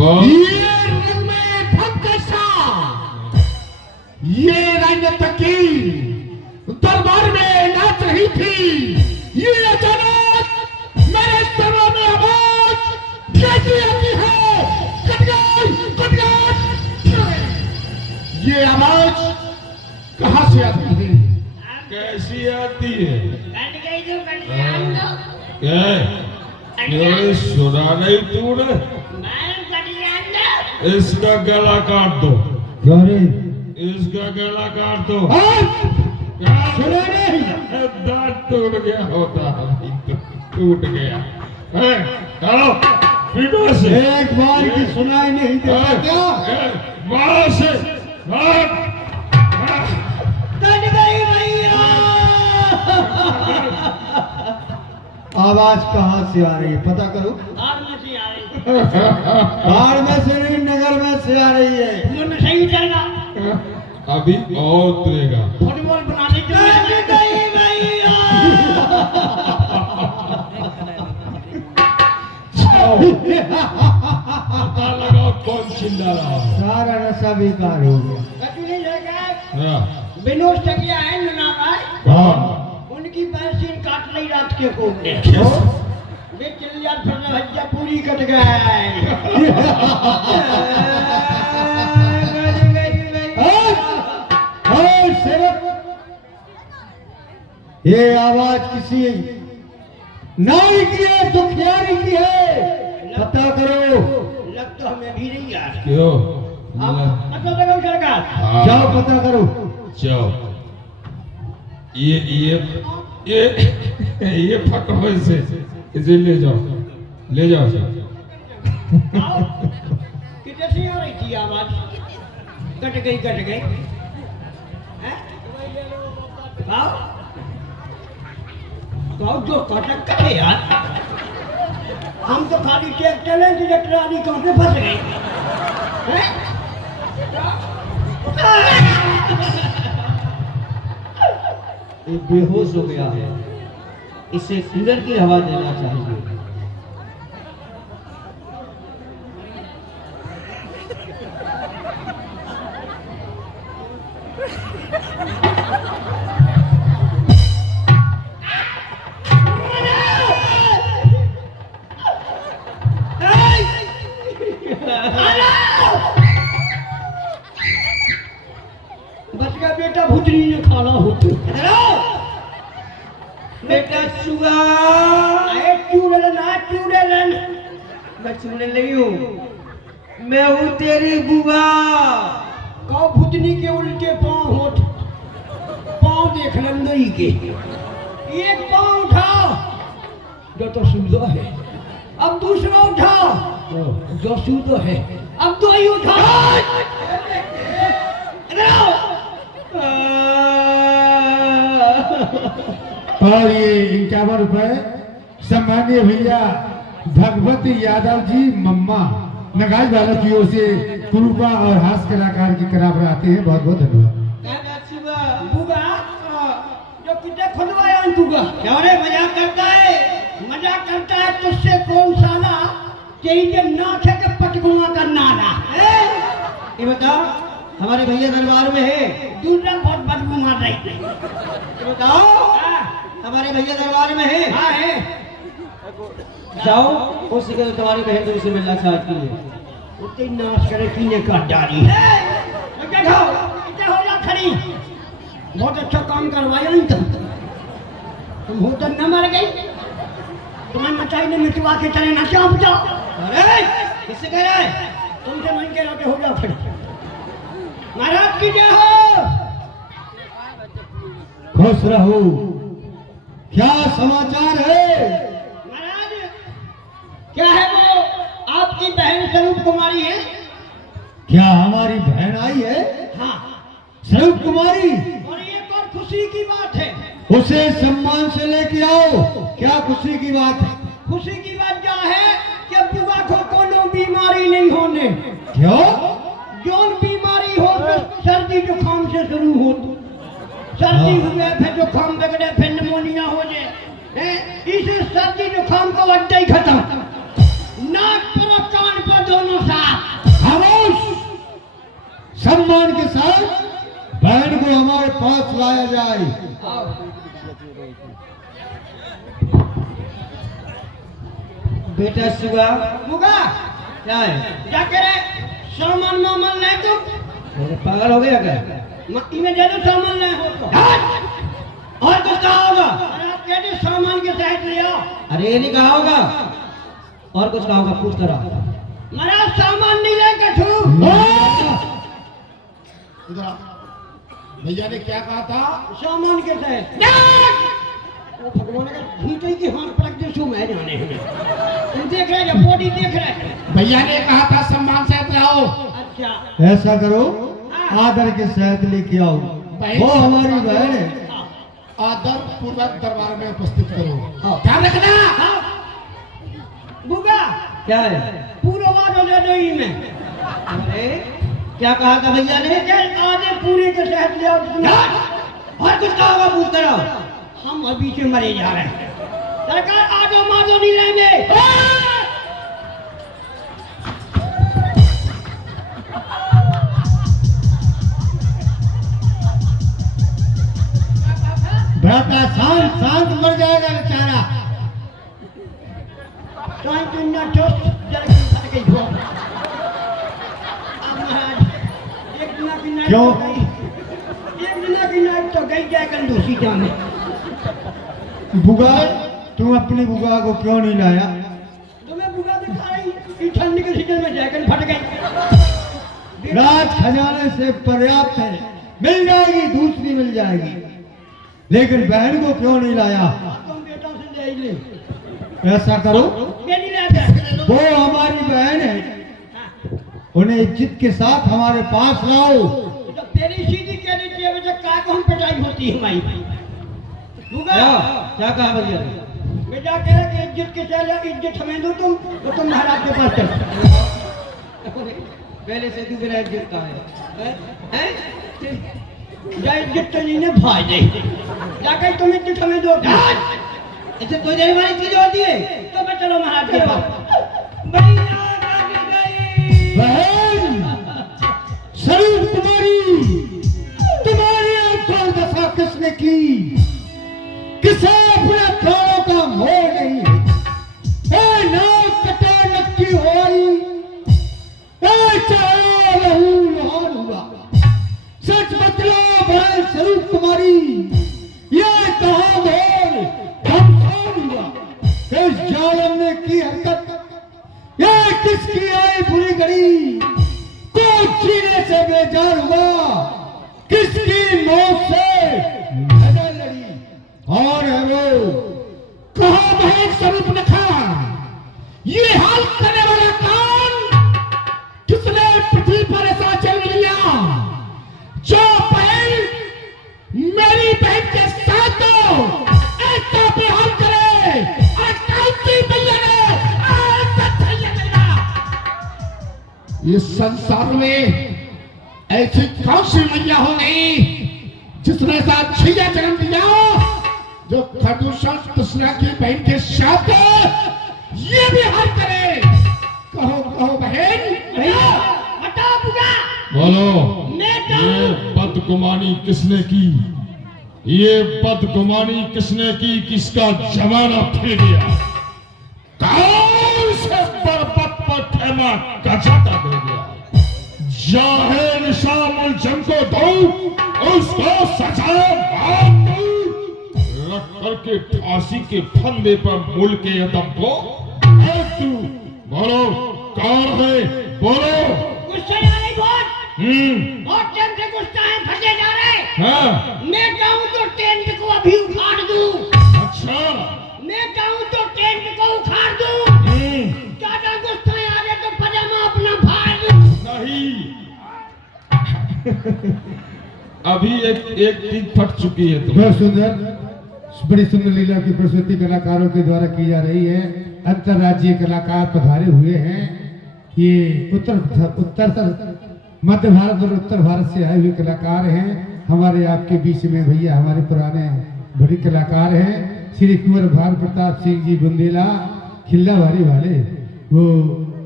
ये रंग में भक्त कैसा, ये राजत की दरबार में नाच रही थी, ये अचानक मेरे सरों में आवाज कैसी आती है, कट गई। ये आवाज कहाँ से आती है, कैसी आती है? कट गई तो कट गया ये सुना नहीं तूने? मैडम कट गया इसका गला काट दो, क्यों रे, इसका गला काट दो। सुना नहीं, दांत टूट गया होता है, टूट गया है। चलो पीटो से, एक बार की सुनाई नहीं देता क्या? वहां से कट गई भैया। आवाज कहाँ से आ रही है पता करो। और में से आ रही बाढ़ में से नहीं, नगर में से आ रही है। मुझे सही चलेगा, अभी और उतरेगा। फुटबॉल बना ले। कट गई भैया। पता लगाओ कौन चिल्ला रहा है। सारा नशा बेकार हो गया। कटू नहीं जाएगा, हाँ, विनोद टकिया है ना भाई, हाँ। उनकी पैसे काट ली रात के को वे चल यार फिर हज्जा पूरी कट ये आवाज किसी नाई की है, दुखियारी की है, पता करो। लग तो हमें भी नहीं यार। क्यों? अच्छा देखो सरकार, हाँ। जाओ पता करो। जाओ। ये फटो इसे ले जाओ, ले जाओ। कितने से आ रही थी आवाज? कट गई हैं? आओ जो कटक करे यार, हम तो खाली ट्रैक्टर हैं, ट्रैक्टर आदि कहाँ से फंस गए हैं? ये बेहोश हो गया है, इसे कूलर की हवा देना चाहिए। बच गया बेटा, भुतरी ने खाना होते बेटा चूड़ा, चूड़ेलन मैं चूड़े नहीं हूँ, मैं हूँ तेरी बुआ। कौ भुतनी के उल्टे पाँव होठ, पाँव देख लंदई के, एक पाँव उठा जो तो सूदा है, अब दूसरा उठा जो सूदा है, अब दो ही उठा। और ये 51 रुपए सम्मानीय भैया भगवती यादव जी मम्मा नगाज वालों की ओर से कृपा और हास्य कलाकार की करार आते हैं। बहुत बहुत धन्यवाद। बुगा जो कितने खुदवाया बुगा, क्या रे मजाक करता है? मजाक करता है तुझसे कौन साला तेरी के नाक है के पटगुआ का नाला है? ये बताओ, हमारे भैया दरबार में है, दूसरा बहुत बदबू मार रही थी। ये बताओ, हमारे भैया दरबार में है। हाँ है। जाओ, हो सके तो तुम्हारी बहन को उसे मिलना चाहती है। उतनी नाश करे पीने का डाली क्या हो जा खड़ी, बहुत अच्छा काम करवाया नहीं तुम हो तो न मर गई, तुम्हें मचाई ने मिटवा के चले ना क्या बचाओ। अरे किससे कह रहा है? तुमसे नहीं कह रहा, हो जा खड़ी। महाराज की जय हो। खुश रहो। क्या समाचार है? महाराज क्या है वो, आपकी बहन स्वरूप कुमारी है? क्या हमारी बहन आई है? हाँ, स्वरूप कुमारी। और एक और खुशी की बात है। उसे सम्मान से लेके आओ। क्या खुशी की बात है? खुशी की बात क्या है कि बुआ को कोनो बीमारी नहीं होने। क्यों? जोन बीमारी हो तो सर्दी जुकाम से शुरू हो, सर्दी हुए फिर जुकाम बिगड़े फिर निमोनिया हो जाए, इसे सर्दी जुकाम का अड्डा ही खत्म। नाक पर और कान पर दोनों साथ। पास लाया जाए। बेटा सुगा मुगा क्या है? जाके रे सामान मामल ले तुम अरे पागल हो गया क्या? मक्की में दे दो सामान ले हो तो और कुछ कहा होगा? अरे आप कह दो सामान के साथ ले आओ अरे ये नहीं कहा होगा, और कुछ कहा होगा? पूछ करा। मेरा सामान नहीं लेके छू इधर आ। भैया ने क्या कहा था? सामान के साथ वो भगवान का भीटे की हाथ पटक दे छू मैं जाने हमें तुम देख रहे हो बॉडी देख रहे हो भैया ने कहा था सम्मान से लाओ। अच्छा ऐसा करो, आदर के साथ लेके आओ, वो हमारी बहन है। आदर पूर्वक दरबार में उपस्थित करो। ध्यान रखना। बुगा क्या है? पूरा वादो दे दो ही में अरे क्या कहा था भैया ने? आधे पूरे के साथ ले आओ और कुछ कहा होगा? पूछ करा। हम अभी से मरे जा रहे हैं सरकार आधो माधो नहीं लेंगे भ्राता शांत शांत मर जाएगा बेचारा। क्यों? एक दिन की नाइट तो गई जाएगा दूसरी जाने बुगा, तू अपनी बुगा को क्यों नहीं लाया? तुम्हें बुगा दिखाई कि ठंडी के सीजन में जैकेट फट गई राज खजाने से पर्याप्त है, मिल जाएगी, दूसरी मिल जाएगी, लेकिन बहन को क्यों नहीं लाया? तुम बेटा से ले ले ऐसा करो, मैं नहीं लाता वो हमारी बहन है, उन्हें इज्जत के साथ हमारे पास लाओ। तो तेरी सीधी कह रही थी अभी तक काय को हम पिटाई होती है हमारी बुगा क्या कहा भैया ने? मैं जा कह रहा कि इज्जत के चले इज्जत हमें दो तुम तो तुम महाराज के पास चलो पहले से तू मेरा इज्जत कहा है? जा इज्जत तो नहीं ने भाई दे जाकर तुम इज्जत हमें दो अच्छा कोई देर हमारी चीज होती है तो मैं चलो महाराज के पास भैया भाग गई। बहन शरीफ तुम्हारी आंखों दशा किसने की? किसे अपने प्राणों का मोह नहीं है? नाक कटा नक्की होई, चाहे लहू लुहान हुआ, सच बतलाओ बहन शरीफ तुम्हारी, ये कहा मोर घमसान हुआ, इस जालम ने की हरकत, ये किसकी आई बुरी घड़ी, कोई जीने से बेजार हुआ, किसकी मौत से नजर लड़ी, और है वो कहा बहन स्वरूप नखा, ये हाल करने वाला कौन? किसने पृथ्वी पर ऐसा चल लिया जो बहन मेरी बहन के साथ ऐसा व्यवहार करे? इस संसार में ऐसी कौन सी मैया हो गई जिसने साथ छिया जन्म दिया जो खरदूषण तृष्णा की बहन के साथ ये भी हाल करे? कहो कहो बहन। हटा बुगा बोलो, मैं ये बदगुमानी किसने की? ये बदगुमानी किसने की? किसका जमाना फिर गया? कौन से बरबत पर खेमा गजाता दे गया? जाहे निशा मुलझम को दो, उसको सजा मार दो, रख करके फांसी के फंदे पर मूल के अदम को। तू बोलो कौन है? बोलो। गुस्सा आ रही बहुत टाइम से गुस्सा है फंसे जा रहे हाँ। मैं जाऊं तो टेंट को अभी उखाड़ दूं। अच्छा। मैं जाऊं तो टेंट को उखाड़ दूं। ज्यादा गुस्सा आ रहे तो पजामा अपना फाड़ दूं। नहीं अभी एक चीज फट चुकी है। बहुत सुंदर, बड़ी सुंदर लीला की प्रस्तुति कलाकारों के द्वारा की जा रही है। अंतर्राज्यीय कलाकार पधारे हुए हैं। ये उत्तर मध्य भारत और उत्तर भारत से आए हुए कलाकार हैं। हमारे आपके बीच में भैया हमारे पुराने बड़े कलाकार हैं, श्री कुंवर भान प्रताप सिंह जी बुंदेला खिल्ला भारी वाले, वो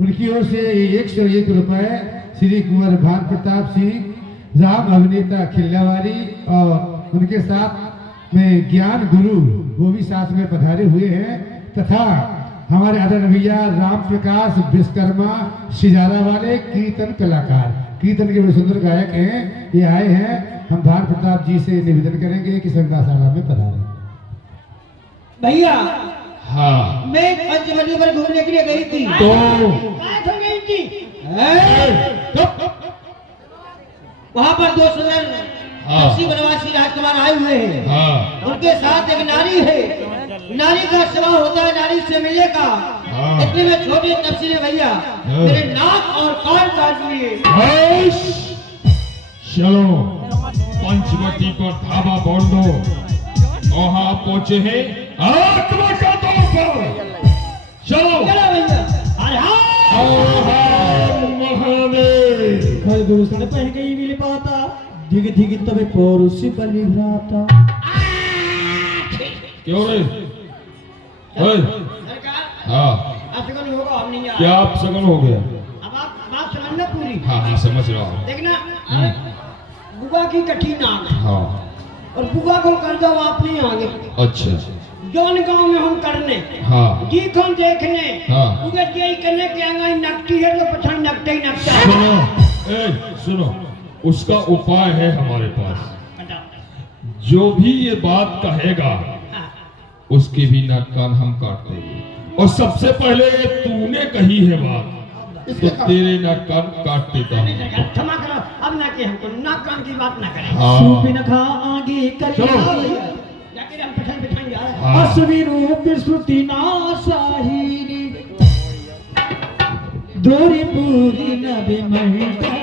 उनकी ओर से 101 रुपए श्री कुंवर भान प्रताप सिंह राम अभिनेता खिल्लावारी और उनके साथ में ज्ञान गुरु वो भी साथ में पधारे हुए हैं, तथा हमारे आदरणीय भैया राम प्रकाश विश्वकर्मा सिजारा वाले कीर्तन कलाकार, कीर्तन के बड़े सुंदर गायक हैं, ये आए हैं। हम भार प्रताप जी से निवेदन करेंगे कि संध्याशाला में पधारें। भैया हाँ मैं पंचवटी पर घूमने के लिए गई थी। तो कहाँ खो गई थी? वहाँ पर 2 सुंदर हाँ। तपसी बनवासी राजकुमार आए हुए हैं। हाँ उनके साथ एक नारी है। नारी का स्वभाव होता है नारी से मिलने का। हाँ। इतने में छोटे तपसी ने भैया हाँ। मेरे नाक और कान काट लिए। बस, चलो पंचवटी पर ढाबा बोल दो, वहां पहुंचे हैं आत्मा का तौर पर। चलो चलो भैया। अरे हाँ महादेव। खर दूसरे पहन गई मिल पाता धिग धिग तबे पौरुषी बलि भ्राता। क्यों रे? ओए, सरकार हाँ आपसे होगा हम नहीं क्या आप सगन हो गया? अब आप बात समझना पूरी। हाँ हाँ समझ रहा हूँ। देखना बुआ की कठी नाक हाँ और बुआ को कर दो आप नहीं आगे। अच्छा जौन गांव में हम करने हाँ जी कौन देखने हाँ। उगत यही करने के आंगा नकटी है तो पछाड़ नकटे ही नकटा। सुनो सुनो, उसका उपाय है हमारे पास। जो भी ये बात कहेगा उसके भी नाक कान हम काट देंगे, और सबसे पहले तूने कही है बात तो तेरे नाक कान काट देता हूँ। क्षमा करो अब ना कि हमको नाक कान की बात ना करें। हाँ। सूपी न खा आगे कर चलो। जाके हम पछाड़ बिठाएंगे यार। हाँ। असवी रूप श्रुति नासाहिनी दोरी पूरी नबी महिता।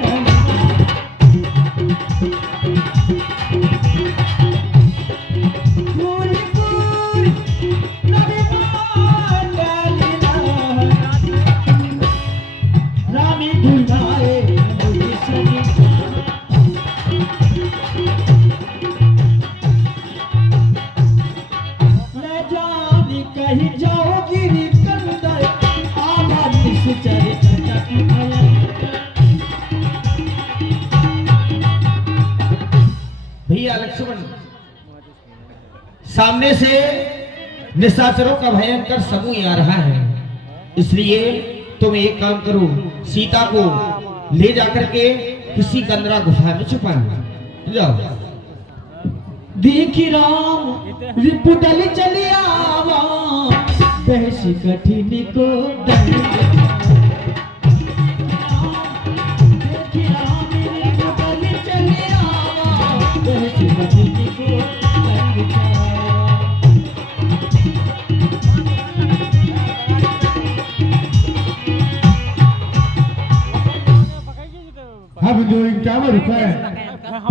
कहीं जाओगी निकंदर आधा निश्चर भैया लक्ष्मण सामने से निशाचरों का भयंकर समूह आ रहा है, इसलिए तुम एक काम करो, सीता को ले जाकर के किसी कंदरा गुफा में छुपा लो। जाओ। देखी राम रिपुटल चली आवा बहसी कठिन को देखी राम रिपुटल चली आवा बहसी कठिन को अब जो 51 रुपए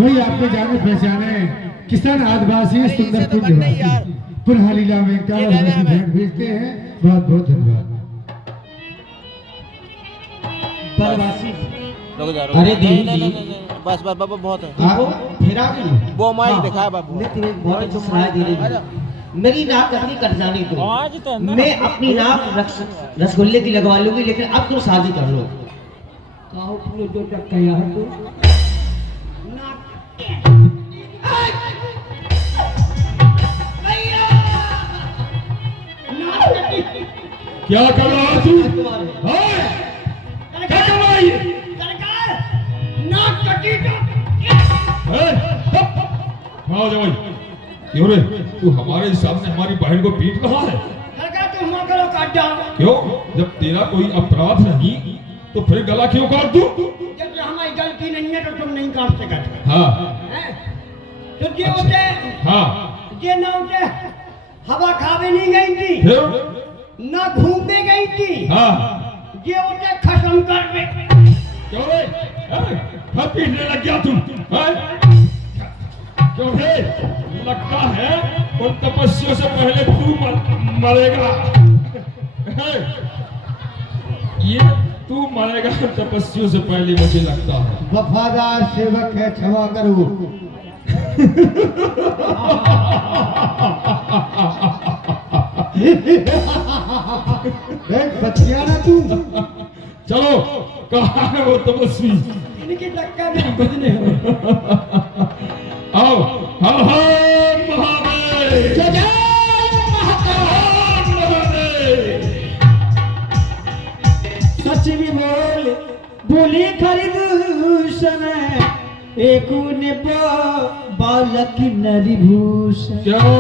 वही आपके जाने पहचाने किसान आदिवासी सुंदर कुंज निवासी पुनः लीला में 51 रुपए की भेंट भेजते हैं। बहुत बहुत धन्यवाद। अरे दीदी बस बस बाबा बहुत है। फिर आ गई वो माइक दिखा है बाबू। मैं तुम्हें बहुत अच्छी सलाह दे रही हूँ। मेरी नाक अपनी कट जाने दो, मैं अपनी नाक रसगुल्ले की लगवा लूंगी, लेकिन अब तुम शादी कर लो। जो टक्का है तो क्या कर रहा है तू? हाँ? क्या कर रहा है? सरकार नाक कटी तो हाँ भाई, क्यों रे? तू हमारे सामने हमारी बहन को पीट रहा है? सरकार तुम हुआ करो काट जाओ। क्यों? जब तेरा कोई अपराध नहीं तो फिर गला क्यों काट दूं? जब हमारी गलती नहीं है तो तुम नहीं काट सकते। हाँ तो ये उठे हाँ ये ना उठे हवा खावे नहीं गई थी फिर ना घूमने गई थी। हाँ ये उठे खत्म कर दे। क्यों रे? हाँ पीटने लग गया तू? हाँ? क्यों रे? लगता है उन तपस्या से पहले तू मरेगा। ये तू मरेगा तपस्या से पहले, मुझे लगता है। वफादार सेवक है, क्षमा करो। बचिया ना तू। चलो, कहाँ है वो तपस्वी? इनकी धक्का नहीं बजने हो। आओ हर हर महादेव, जय जय महाकाल। महादेव। सच भी बोली खरीदूषण एक ने बालक नरिभूषण। क्यों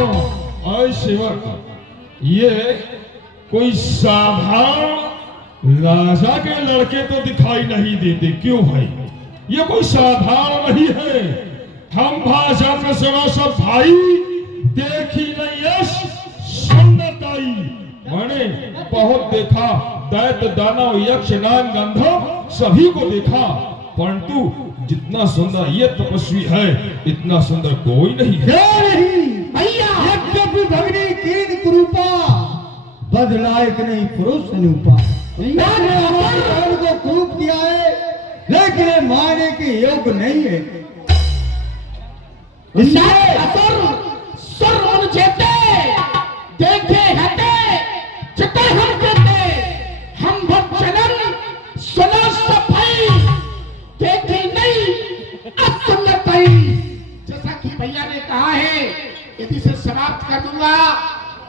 ओए सेवक, ये कोई साधारण राजा के लड़के तो दिखाई नहीं देते, क्यों भाई? ये कोई साधारण नहीं है। हम भाषा में सुनो सब भाई, देखी नहीं यश सुंदरताई। मैंने बहुत देखा, दैत्य दानव यक्ष नाग गंधर्व सभी को देखा, परंतु जितना सुंदर ये तपस्वी है इतना सुंदर कोई नहीं है। भैया यज्ञ भगनी कीन कुरूपा बदलायक नहीं पुरुष अनुपा। मैंने हमारे बहन को खूब किया है लेकिन ये मारने के योग्य नहीं है। देखे हटे चिते हम कहते हम भक्तजन सुनो सफाई देखी नहीं असुन्नतई। जैसा कि भैया ने कहा है, यदि इसे समाप्त कर दूंगा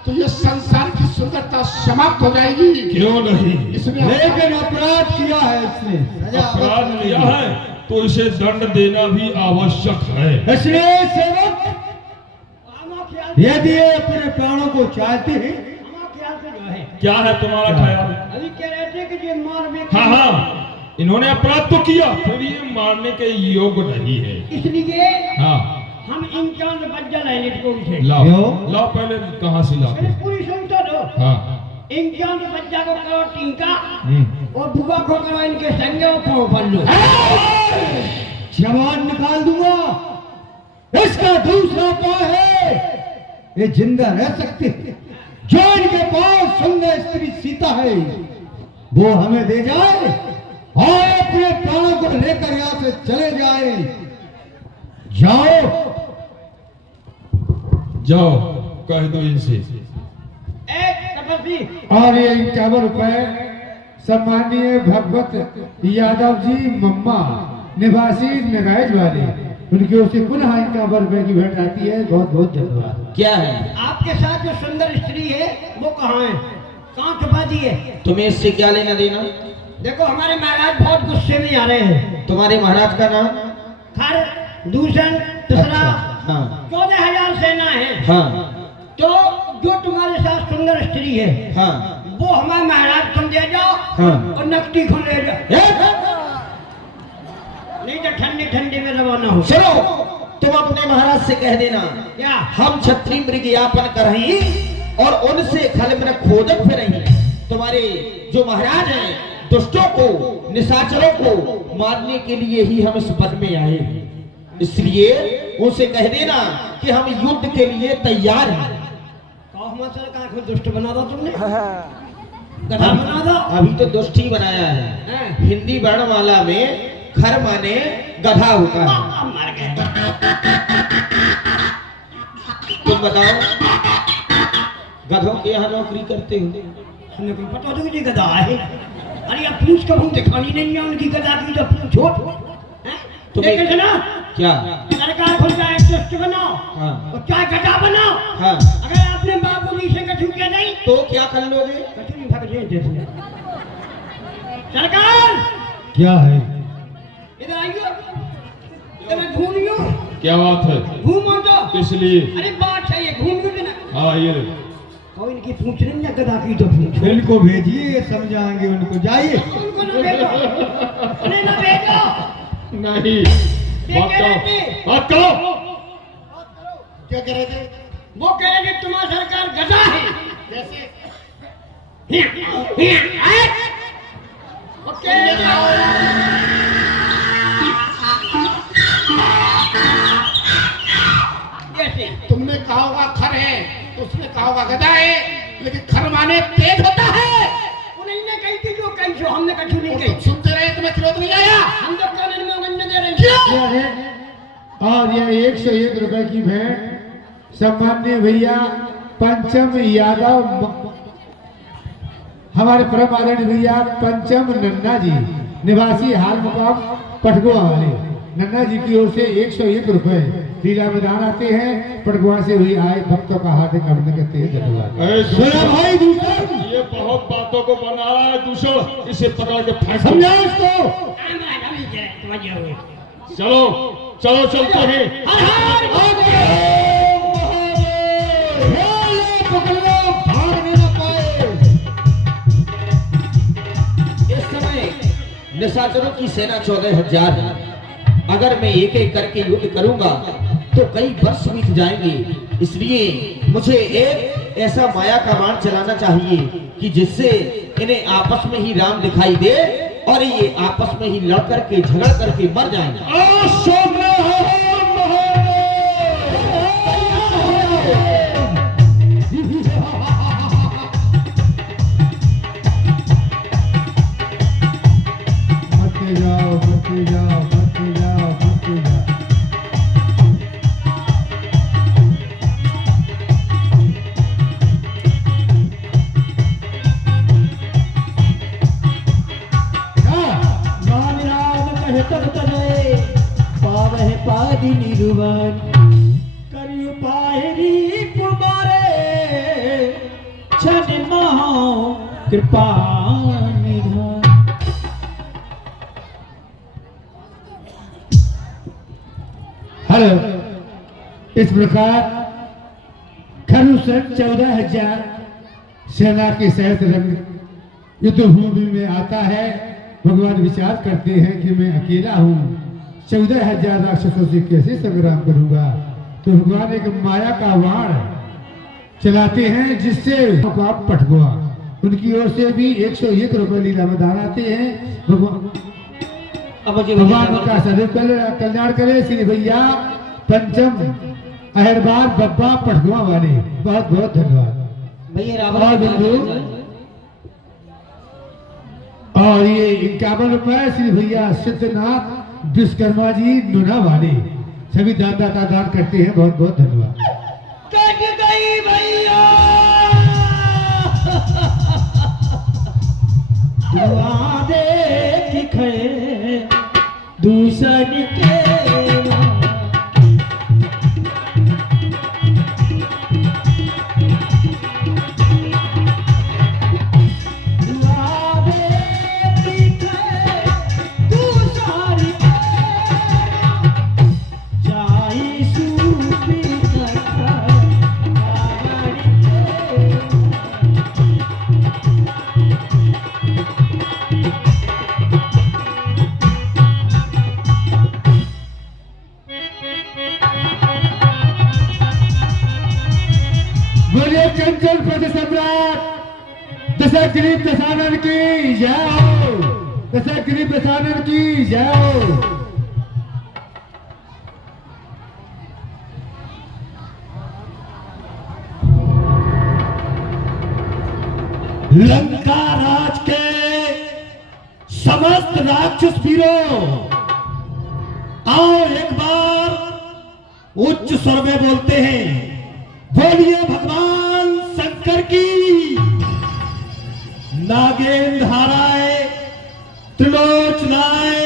तो ये संसार की सुंदरता समाप्त हो जाएगी। क्यों नहीं? इसमें लेकिन अपराध किया है इसने, अपराध किया है तो इसे दंड देना भी आवश्यक है। इसलिए सेवक यदि ये अपने प्राणों को चाहते हैं क्या है तुम्हारा ख्याल? अभी कह रहे थे कि ये मार में हाँ हाँ, इन्होंने अपराध तो किया, फिर ये मारने के योग्य नहीं है। इसलिए हाँ हम इनचान बज्जा लेने को उठे। लाओ क्यों? लाओ, पहले कहाँ से लाओ? मैंने पूरी सुनता दो। हाँ इनचान बज्जा को करो टिंका हम्म। और बुआ को करो इनके संगे और पाँव पर लो। जवान निकाल दूंगा। इसका दूसरा पाँव है, ये जिंदा रह सकते हैं। जो इनके पास सुंदर स्त्री सीता है वो हमें दे जाए और अपने प्राणों को लेकर यहाँ से चले जाए। जाओ जाओ, कह दो इनसे। तपस्वी और ये 51 रुपए सम्मानीय भगवत यादव जी मम्मा निवासी नगाइज वाले, उनकी ओर से पुनः 51 रुपए की भेंट आती है। बहुत बहुत धन्यवाद। क्या है? आपके साथ जो सुंदर स्त्री है वो कहाँ है? कहाँ छुपा दी है? तुम्हें इससे क्या लेना देना? देखो हमारे महाराज बहुत गुस्से में आ रहे हैं। तुम्हारे महाराज का नाम? खर दूषण तीसरा हाँ 14,000 सेना है। हाँ तो जो तुम्हारे साथ सुंदर स्त्री है हाँ वो हमारे महाराज तुम दे जाओ हाँ। और नकदी को ले जाओ, नहीं तो ठंडी ठंडी में रवाना हो। सुनो, तुम अपने महाराज से कह देना क्या? हम क्षत्रिय मृगयापन करही और उनसे खल में खोजत फिरही। तुम्हारे जो महाराज हैं दुष्टों को निशाचरों को मारने के लिए ही हम इस वन में आए, इसलिए उनसे कह देना कि हम युद्ध के लिए तैयार हैं। हमारे सरकार को दुष्ट बना दो तुमने, गधा बना दो। अभी तो दुष्ट ही बनाया है। हैं? हिंदी वर्णमाला में खर माने गधा होता है। मर गए। तुम बताओ, गधों के यहाँ नौकरी करते हो? तुमने कोई पता तो मुझे गधा है? अरे अब पूछ कब दिखानी नहीं है उनकी गधा की, तो पूछो। तुम्हें- लेकिन सुना, क्या? सरकार को चाहे दुष्ट बनाओ हाँ और चाहे गधा बनाओ, हाँ अगर आपने बाबूजी से कछु किया नहीं तो क्या कर लोगे? कछु नहीं भाग जाए। सरकार क्या है? इधर आइयो, इधर घूमियो, क्या बात है? घूमो तो। किस लिए? अरे बात है ये, घूम क्यों ना? हाँ ये ले। और इनकी पूछ रही ना गधा की तो पूछो। इनको भेजिए, समझाएंगे उनको। जाइए। उनको ना भेजो, उन्हें ना भेजो। नहीं, बात करो, बात करो। क्या कह रहे थे? वो कह रहे थे तुम्हारा सरकार गधा है। कैसे? कैसे? तुमने कहा होगा खर है, तो उसने कहा होगा गधा है, लेकिन खर माने तेज होता है। उन्होंने कही थी जो कही जो हमने कछु नहीं और कही। तुम सुनते रहे, तुम्हें क्रोध नहीं आया? हम तो कानून में गन्ने दे रहे हैं। क्यों? यह है और यह 101 रुपए की भेंट सम्मान्य भैया पंचम यादव हमारे परम आदरणीय भैया पंचम नन्ना जी निवासी हाल मुकाम पटगुआ वाले नन्ना जी की ओर से 101 रुपए लीला में दान आते हैं। पटगुआ से हुई आए भक्तों का हार्दिक अभिनंदन करते हैं। धन्यवाद। ए, सुना भाई दूसरा ये बहुत बातों को बना रहा है दूसरा, इसे पकड़ के फेंक दो। समझाओ इसको। चलो चलो चलते हैं। पकड़ लो, भाग नहीं पाए। इस समय निशाचरों की सेना 14,000 है। अगर मैं एक एक करके युद्ध करूंगा तो कई वर्ष बीत जाएंगे, इसलिए मुझे एक ऐसा माया का बाण चलाना चाहिए कि जिससे इन्हें आपस में ही राम दिखाई दे और ये आपस में ही लड़ करके झगड़ करके मर जाएंगे। मरते जाओ, मरते जाओ, मरते जाओ, मरते जाओ। पावह पादी निरुवन करियो पाहरी पुमारे छन महो कृपा निधान। हेलो, इस प्रकार खरुसर 14,000 सेना के सहित रंग युद्ध भूमि में आता है। भगवान विचार करते हैं कि मैं अकेला हूँ, 14,000 राक्षसों से कैसे संग्राम करूंगा। तो भगवान एक माया का बाण चलाते हैं जिससे आप पटगुआ उनकी ओर से भी 101 रुपए लीला में दान आते हैं। भगवान का सदैव कल्याण करे। श्री भैया पंचम अहरबार बब्बा पटगुआ वाले, बहुत बहुत धन्यवाद। भैया और बंधु, और ये 51 रुपए श्री भैया सिद्धनाथ विश्वकर्मा जी नुना वाले, सभी दानदाता दान करते हैं। बहुत बहुत धन्यवाद। कट गई भैया दुआ देख खे दूसर के बोलिए चंचल पद सम्राट दशग्रीव दशानन की जय हो, दशग्रीव दशानन की जय हो। लंका राज के समस्त राक्षस वीरों, आओ एक बार उच्च स्वर में बोलते हैं, बोलिए भगवान शंकर की। नागेंद्राय त्रिलोचनाय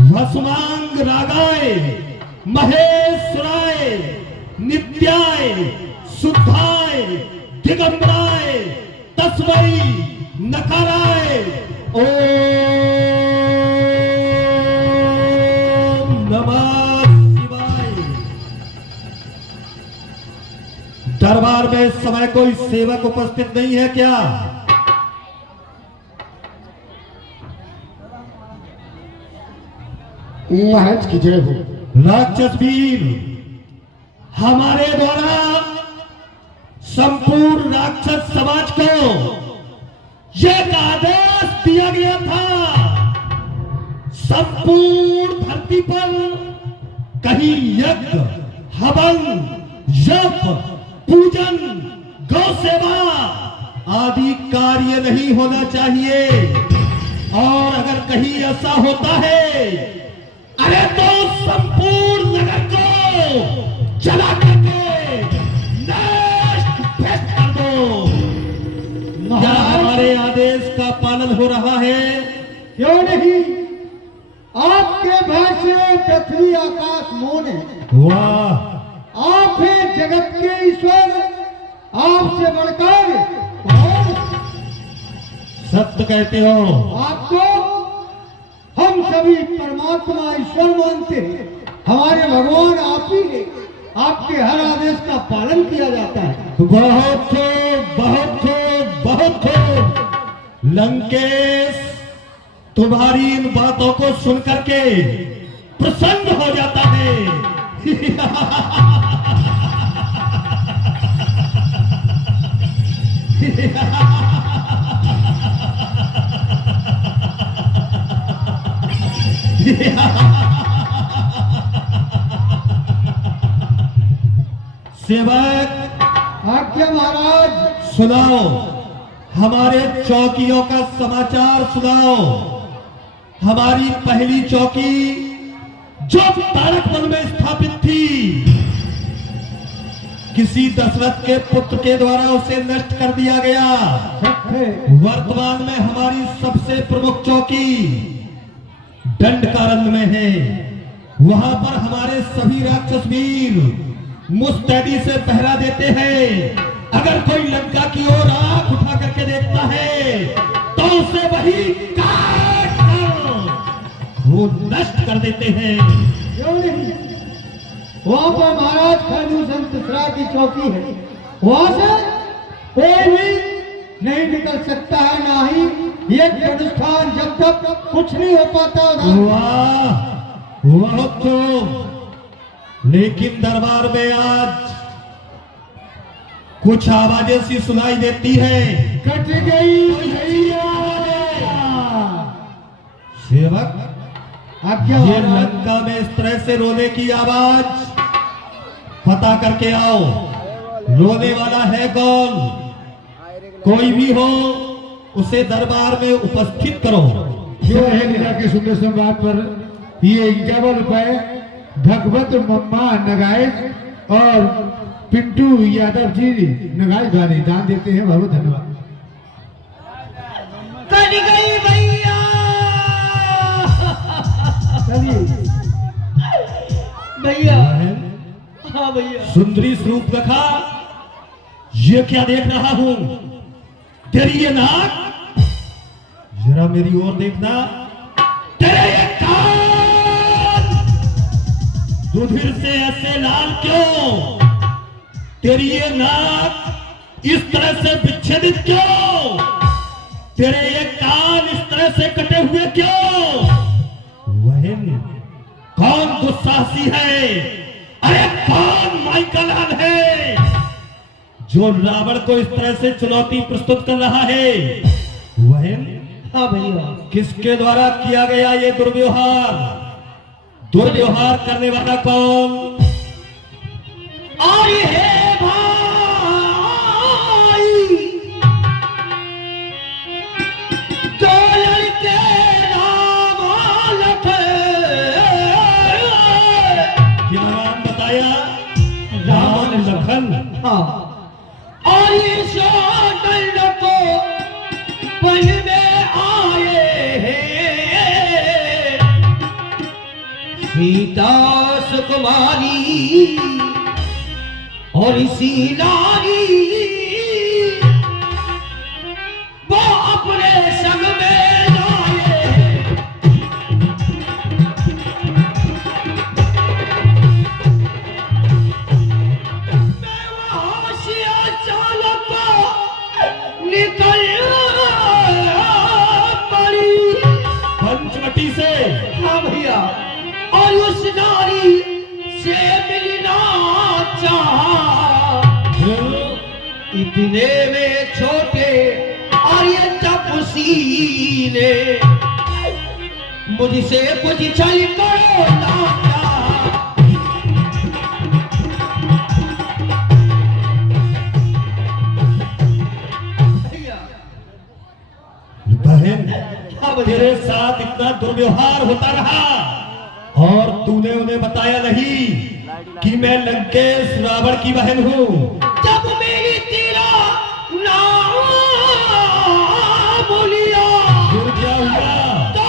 भस्मांग रागाय महेश्वराय नित्याय शुद्धाय दिगंबराय तस्मै नकाराय ओम नमः शिवाय। दरबार में इस समय कोई सेवक उपस्थित नहीं है क्या? महाराज की जय हो। राक्षस वीर, हमारे द्वारा संपूर्ण राक्षस समाज को यह आदेश दिया गया था, संपूर्ण धरती पर कहीं यज्ञ हवन जप पूजन गौ सेवा आदि कार्य नहीं होना चाहिए, और अगर कहीं ऐसा होता है अरे तो संपूर्ण नगर को जला करके नष्ट कर दो। क्या हमारे आदेश का पालन हो रहा है? क्यों नहीं? आपके भाष्य पृथ्वी आकाश मोन है। वाह, आप हैं जगत के ईश्वर, आपसे बढ़कर कौन? सत्य कहते हो। आपको हम सभी परमात्मा ईश्वर मानते हैं। हमारे भगवान आप ही हैं। आपके हर आदेश का पालन किया जाता है। बहुत खूब, बहुत खूब, बहुत खूब। लंकेश तुम्हारी इन बातों को सुन करके प्रसन्न हो जाता है। सेवक, आज्ञा महाराज। सुनाओ, हमारे चौकियों का समाचार सुनाओ। हमारी पहली चौकी जो तारक वन में स्थापित थी, किसी दशरथ के पुत्र के द्वारा उसे नष्ट कर दिया गया। वर्तमान में हमारी सबसे प्रमुख चौकी दंडकारण्य में है। वहां पर हमारे सभी राक्षस वीर मुस्तैदी से पहरा देते हैं। अगर कोई लंका की ओर आंख उठा करके देखता है तो उसे वही काट कर वो नष्ट कर देते हैं। क्यों नहीं? वहाँ पर महाराज खरदू संतसरा की चौकी है। वहाँ से कोई भी नहीं निकल सकता है, ना ही ये अनुष्ठान जब तक कुछ नहीं हो पाता। वाह, वाह तो। लेकिन दरबार में आज कुछ आवाजें सी सुनाई देती है। कट गई भैया। सेवक, आप क्या ये लंका में इस तरह से रोने की आवाज पता करके आओ। रोने वाला है कौन? कोई भी हो उसे दरबार में उपस्थित करो। जो है लीला के सुंदर संवाद पर ये 51 रुपए भगवत मम्मा नगाइश और पिंटू यादव जी नगाइश द्वारा दान देते हैं। बहुत धन्यवाद। कट गई भैया। चलिए भैया। हाँ भैया। सुंदरी स्वरूप रखा, ये क्या देख रहा हूं? तेरी ये नाक, जरा मेरी ओर देखना। तेरे ये कान रुधिर से ऐसे लाल क्यों? तेरी ये नाक इस तरह से विच्छेदित क्यों? तेरे ये कान इस तरह से कटे हुए क्यों? वह कौन दुस्साहसी है? अरे कौन माइकल है जो रावण को इस तरह से चुनौती प्रस्तुत कर रहा है? वह हाँ भैया। किसके द्वारा किया गया ये दुर्व्यवहार? दुर्व्यवहार करने वाला कौन? और है भाई दो लड़के राम क्या नाम बताया? राम लखन। हाँ। और इस दंड को वन में आए हैं सीता सुकुमारी और इसी नारी वो अपने संग में लाए हैं। मैं वहां से अचानक निकल पड़ी पंचवटी से। हाँ भैया। और उस नारी से मिलना चाहा। इतने में छोटे और ये तपसीले मुझसे कुछ छल करो ना चाहा। बहन, तेरे साथ इतना दुर्व्यवहार होता रहा और तूने उन्हें बताया नहीं कि मैं लंकेश रावण की बहन हूँ। जब मेरी तेरा नाम बोलिया फिर क्या हुआ? तो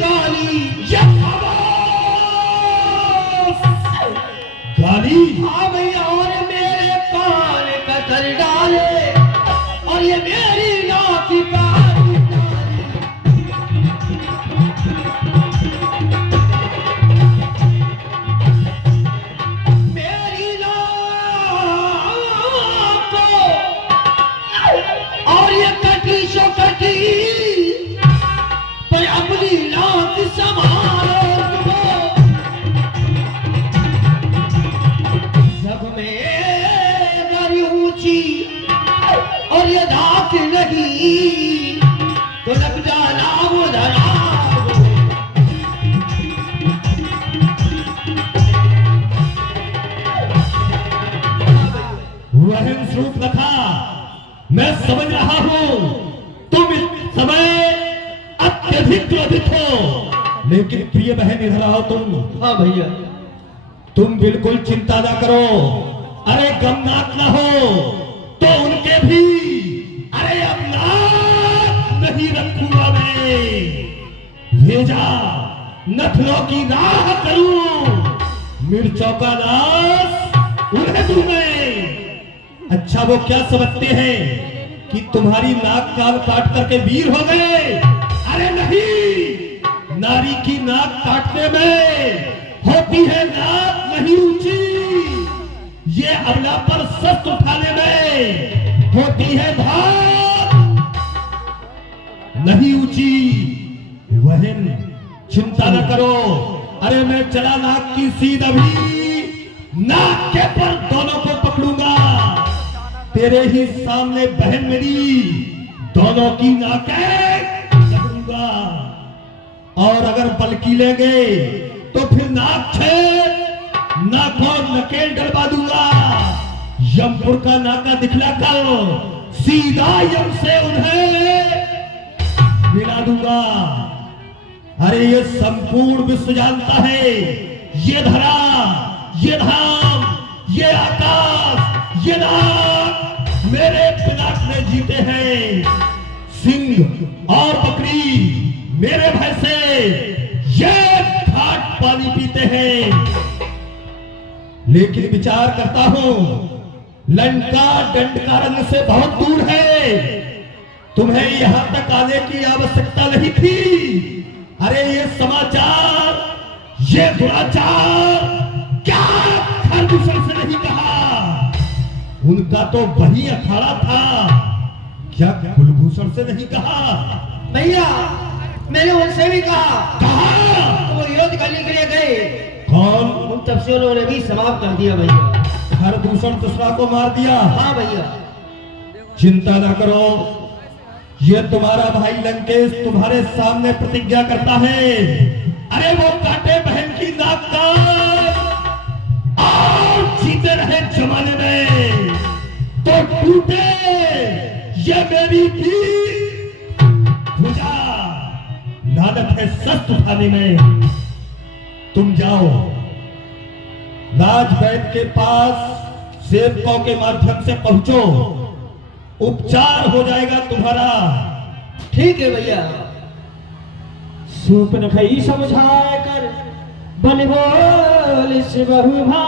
गाली ये गाली हाँ भैया, और मेरे कान कतर डाले और ये मेरी नाक की काली डाले। मेरी नाक को और ये कटी सो कटी पर अपनी नाक संभालो ऊंची और ये धाक नहीं तो लग जाना वो धरा। वहन स्वरूप रखा, मैं समझ रहा हूं तुम इस समय अत्यधिक क्रोधित हो, लेकिन प्रिय बहन इधर आओ तुम। हाँ भैया, तुम बिल्कुल चिंता ना करो, अरे गमनाक ना हो तो उनके भी, अरे अब नाक नहीं रखूंगा मैं, भेजा नथनों की राह करूं, मिर्चों का नाश उन्हें दूं मैं। अच्छा वो क्या समझते हैं कि तुम्हारी नाक कान काट करके वीर हो गए? अरे नहीं, नारी की नाक काटने में होती है नाक नहीं ऊंची, ये अबला पर शस्त्र उठाने में होती है धाक नहीं ऊंची। वहन चिंता न करो, अरे मैं चला नाक की सीध अभी, नाक के पर दोनों को पकड़ूंगा, तेरे ही सामने बहन मेरी दोनों की नाकें पकड़ूंगा, और अगर बल्कि लेंगे तो फिर नाक छेद नाकों नकेल डलवा दूंगा, यमपुर का नाका दिखलाकर सीधा यम से उन्हें मिला दूंगा। अरे ये संपूर्ण विश्व जानता है, ये धरा, ये धाम, ये आकाश, ये नाक मेरे पिनाक ने जीते हैं। सिंह और बकरी मेरे भय से ये घाट पानी पीते हैं, लेकिन विचार करता हूं लंका दंडकारण्य से बहुत दूर है, तुम्हें यहां तक आने की आवश्यकता नहीं थी। अरे ये समाचार, ये दुराचार क्या खरदूषण से नहीं कहा? उनका तो वही अखाड़ा था, क्या कुलभूषण से नहीं कहा? भैया मैंने उनसे भी कहा, कहा वो युद्ध करने के लिए गए, कौन? उन तब से उन्होंने भी समाप्त कर दिया भैया। खरदूषण दूसरा को मार दिया। हाँ भैया, चिंता ना करो, ये तुम्हारा भाई लंकेश तुम्हारे सामने प्रतिज्ञा करता है, अरे वो काटे बहन की नाक का और जीते रहे जमाने में तो टूटे ये मेरी भी भुजा, लानत है शस्त्र उठाने में। तुम जाओ राजवैद्य के पास सेवकों के माध्यम से पहुंचो, उपचार हो जाएगा तुम्हारा। ठीक है भैया। सूपनखई समझाए कर बन बोल से बहुभा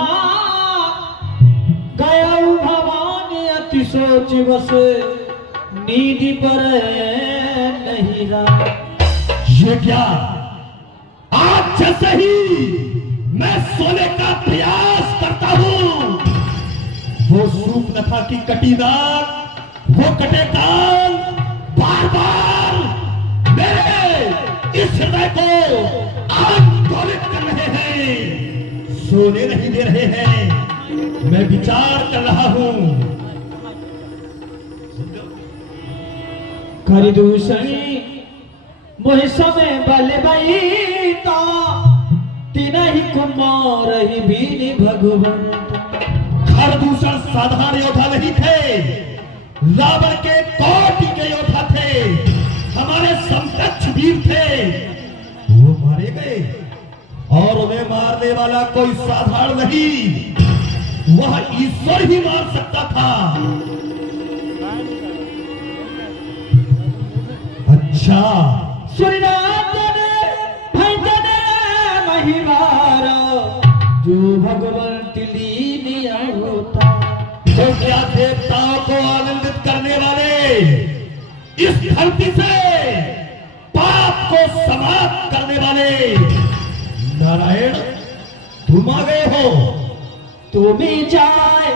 गया भवानी अति सोच बस नीति पर नहीं रहा। ये क्या, आज जैसे ही मैं सोने का प्रयास करता हूं, वो सूपनखा की कटी नाक, वो कटे कान बार बार मेरे इस हृदय को आंदोलित कर रहे हैं, सोने नहीं दे रहे हैं। मैं विचार कर रहा हूं, कर दूसरी मोह समय बल बैता तीन ही कुमार ही भी भगवान। खरदूषण साधारण योद्धा नहीं थे, रावण के कोटि के योद्धा थे, हमारे समकक्ष वीर थे, वो मारे गए और उन्हें मारने वाला कोई साधारण नहीं, वह ईश्वर ही मार सकता था। अच्छा, सूर्यनाथ ने देवताओं को आनंदित करने वाले, इस धरती से पाप को समाप्त करने वाले नारायण तुम आ गए हो। तुम्हें जाए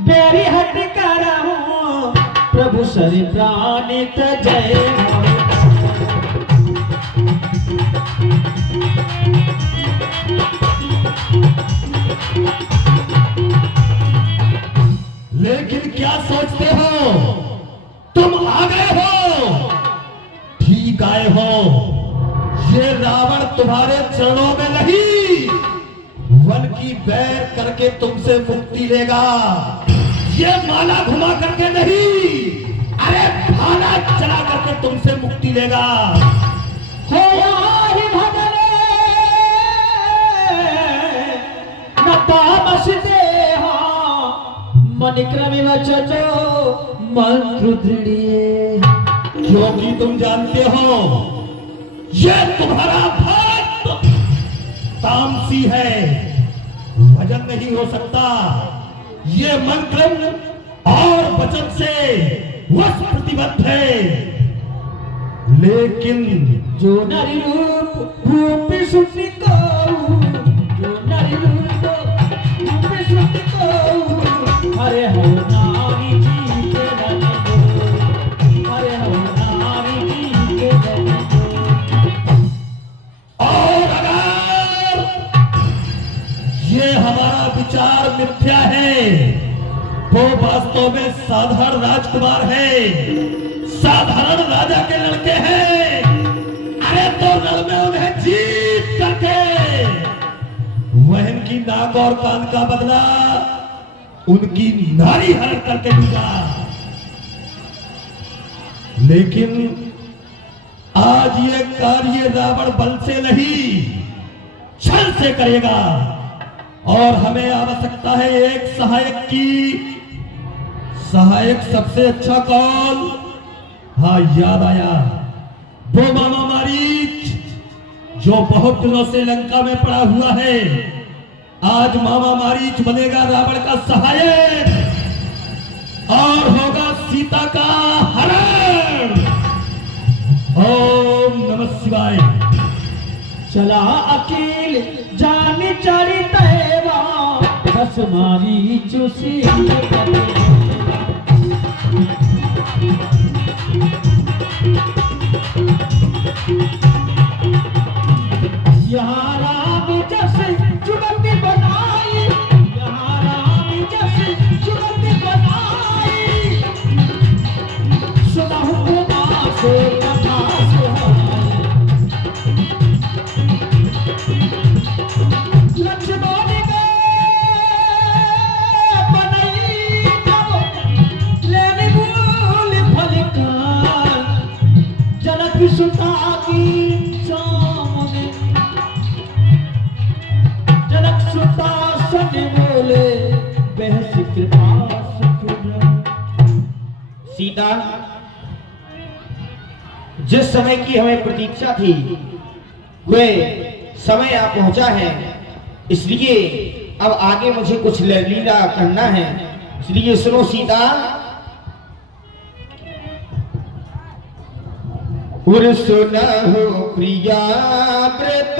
बेरी हट कराऊं प्रभु सर प्राणी जय लेकिन क्या सोचते हो, तुम आ गए हो, ठीक आए हो। ये रावण तुम्हारे चरणों में नहीं, वन की बैर करके तुमसे मुक्ति लेगा। ये माला घुमा करके नहीं, अरे भाला चला करके तुमसे मुक्ति लेगा। हो यार भगरे न तामस देहा मन क्रम वचो मंत्र दृढ़, क्योंकि तुम जानते हो ये तुम्हारा भक्त तामसी है, वजन नहीं हो सकता। ये मंत्र और वचन से वश प्रतिबद्ध है, लेकिन जो नारी रूप रूप सुखी को, जो नारी रूप रूप सुखी को, हरे हो नारी जी के रहने दो, हरे हो नारी जी के रहने दो। और अगर ये हमारा विचार मिथ्या है, वो वास्तव में साधारण राजकुमार है, साधारण राजा के लड़के हैं। अरे तो रण में उन्हें जीत करके वहन की नाक और कान का बदला उनकी नारी हरण करके दूंगा। लेकिन आज ये कार्य रावण बल से नहीं छल से करेगा, और हमें आवश्यकता है एक सहायक की। सहायक सबसे अच्छा कौन? हाँ, याद आया, वो मामा मारीच, जो बहुत दिनों से लंका में पड़ा हुआ है। आज मामा मारीच बनेगा रावण का सहायक और होगा सीता का हरण। ओम नमः शिवाय। चला अकेल जान चरी तैवा बस मारी चुसी यहाँ राम जैसे जुगत बनाई, यहाँ राम जैसे जुगत बनाई, सुनहु ना से कथा सुहाई। लक्ष्मण के बनई जब लेने भूल फलकार, जनक सुता की सामने, जनक सुता सज बोले बहस कृपा सुखरा। सीता, जिस समय की हमें प्रतीक्षा थी वह समय आ पहुंचा है, इसलिए अब आगे मुझे कुछ लीला करना है। इसलिए सुनो सीता। उर सुना हो प्रिया व्रत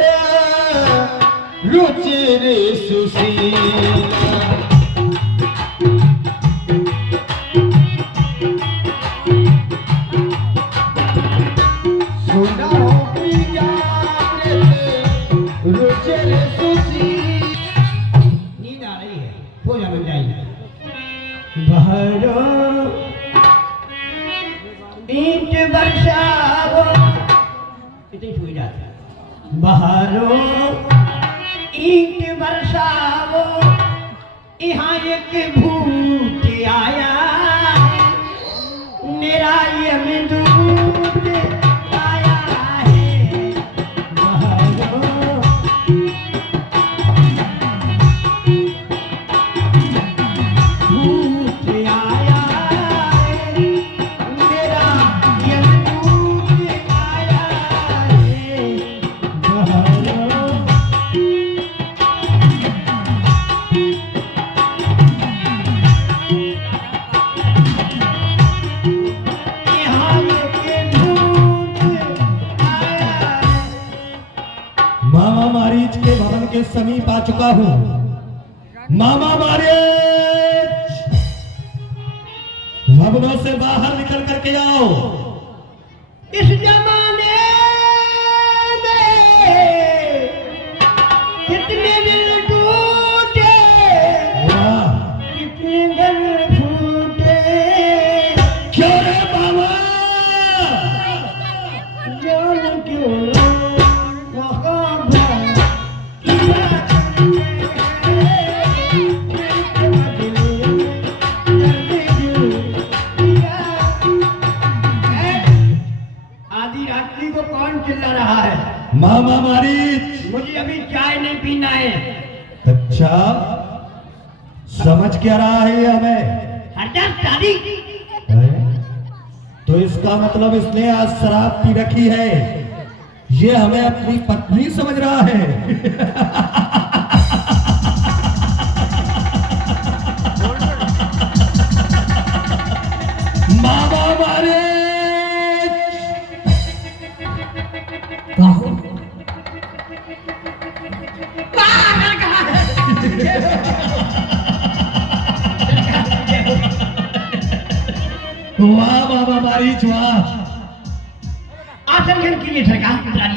रुचिर सुशीला, सुना हो प्रिया व्रत रुचिर सुशीला। नींद आ रही है, हो जाना चाहिए। बहरो ईंट बरसावो, इतनी छुई जाती। बहरो ईंट बरसावो, यहाँ एक भूत आया, मेरा यमदूत आया है। बहरो भूत आया है, मेरा यमदूत आया है। बहरो मामा मारीच के भवन के समीप आ चुका हूं। मामा मारीच, भवनों से बाहर निकल करके आओ। इस जमाने में कितने दिल टूटे, वाह, कितने घर फूटे, क्यों रे मामा? जान क्यों कहाँ आधी रात्रि को कौन चिल्ला रहा है? मामा मारीच। मुझे अभी चाय नहीं पीना है। अच्छा, समझ क्या रहा है ये हमें? हरदम शादी। है? तो इसका मतलब इसने आज शराब पी रखी है, ये हमें अपनी पत्नी समझ रहा है। मामा मारे वाह मामा मारीच वाह। आसन ग्रहण कीजिए सरकार।